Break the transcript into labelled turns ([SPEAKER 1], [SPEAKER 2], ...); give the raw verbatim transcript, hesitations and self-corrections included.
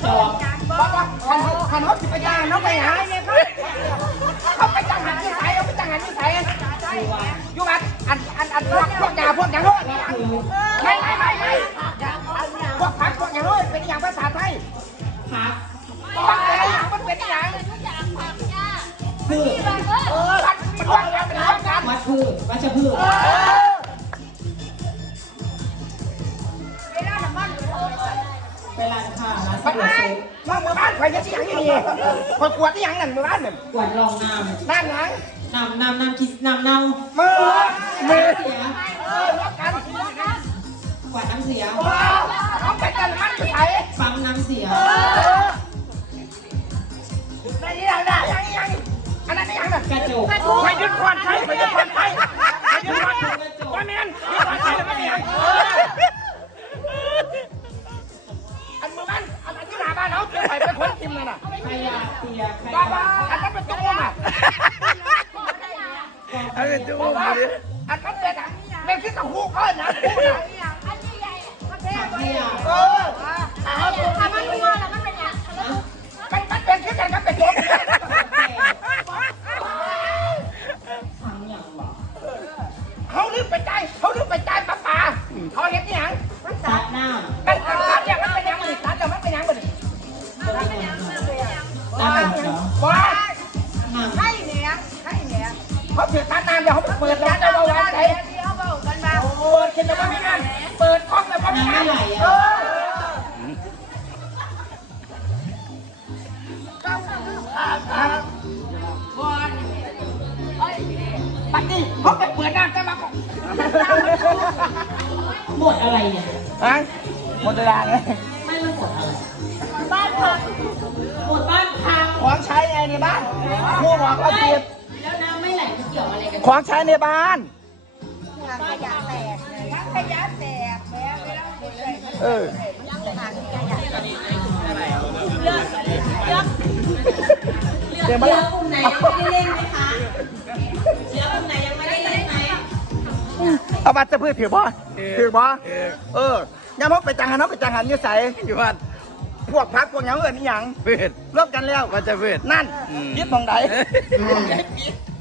[SPEAKER 1] สองบอกว่าขันเขาขันเขาสิบปัญญาน้องไปหาเขาไปจังหันนิสัยเขาไปจังหันนิสัยอยู่วัดอันอันอันพวกพวกยาพวกอย่างโน้นไม่ไม่ไม่ไม่พวกผักพวกอย่างโน้นเป็นอย่างภาษาไทย
[SPEAKER 2] ผัก
[SPEAKER 1] ผักอะไรอย่างมันเป็นอย่าง
[SPEAKER 2] พืช
[SPEAKER 1] เออมันว่างกันเป็นว่างกัน
[SPEAKER 2] วัชพืชวัชพืชไปร้านค้าร้านสะดวกซื้อ
[SPEAKER 1] น้องมือบ้านใครจะที่อย่างนี้คอยกวดที่อย่างนั้นมือบ้านหนึ่ง
[SPEAKER 2] กวดรองน้
[SPEAKER 1] ำนั่นยัง
[SPEAKER 2] น้ำน้ำน้ำคิดน้ำเน่า
[SPEAKER 1] มือมือ
[SPEAKER 2] เสีย
[SPEAKER 1] เออรับกัน
[SPEAKER 2] กวดน้ำเสีย
[SPEAKER 1] เขาไปกันมันจะใส่
[SPEAKER 2] ปั๊มน้ำเสีย
[SPEAKER 1] ได้ยังได้ยังยังอันนั้นยังน่ะ
[SPEAKER 2] กระจก
[SPEAKER 1] ไปยึดควันไทยไปยึดควันไทยไปยึดควันว่าเมียนยึดควันไทยแล้วไม่มีอันมือบ้านอันนั้นที่หน้าบ้านเขาเกี่ยวไปเป็นคนทิมเลยน่ะ
[SPEAKER 2] ขยะเปียก
[SPEAKER 1] บ้าบ้าอันนั้นเป็นตุ้มอ่ะ
[SPEAKER 3] อันนี้จะอุ้มดิ
[SPEAKER 1] อันนั้นเป็นอ่ะไม่คิดกับคู่ก้อนนะคู่นะเออถ้ามันรู้ว่าแล้วมันเป็นยังมันมันเป็นแค่กันมันเป็นโจ๊กเขาลืมไปใจเขาลืมไปใจป้าป่าเขาเห็นยังมันตัด
[SPEAKER 2] น้
[SPEAKER 1] ำมันตัดเนี่ยมันเป็นยังมันตัดแต่มันเป็นยังมัน
[SPEAKER 2] ำน้ำเป็นเหรอ
[SPEAKER 1] ว้า
[SPEAKER 2] น้ำ
[SPEAKER 1] ให้เนี่ยให้เนี่ยเขาเปิดตัดน้ำเดี๋ยวเขาเปิดร้านจะเอาไว้ไหนเปิดกินแล้วไม่งานเปิดกล้องแล้วไม่งานเออปัดดิเขาไปเปิดน้ำจะมาบอก
[SPEAKER 2] หมดอะไรเนี่ย
[SPEAKER 1] ฮะหมดเวลาเลย
[SPEAKER 2] ไม่รู้หมดอะไร
[SPEAKER 1] บ้านพัง
[SPEAKER 2] หมดบ้านพัง
[SPEAKER 1] ของใช้ไงในบ้านผู้บอกว่าเก็บ
[SPEAKER 2] แล้วน้ำไม่ไหลมันเกี่ยวอะไรกัน
[SPEAKER 1] ของใช้ในบ้าน
[SPEAKER 4] ถังขยะแตกถังขยะแตกแล้วไม่ต้องพูดเลย
[SPEAKER 1] เออ
[SPEAKER 4] ถังขยะแตก
[SPEAKER 2] เลือกเลือกเลือกเลือกกลุ่มไหนยังไม่ได้เล่นไหมคะเลือกกลุ่มไหนยังไม่ได้เล่นไหม
[SPEAKER 1] เอาบัตรจะพื้นถือบ่ถือบ่เออย่าพกไปจังหันเขาไปจังหันยี่ใส
[SPEAKER 3] อยู่บ้าน
[SPEAKER 1] พวกพักพวกยังเอิญนี่ยัง
[SPEAKER 3] เพื่อน
[SPEAKER 1] เลิกกันแล้ว
[SPEAKER 3] ว่าจะเพื่อน
[SPEAKER 1] นั่นยึดมองไหน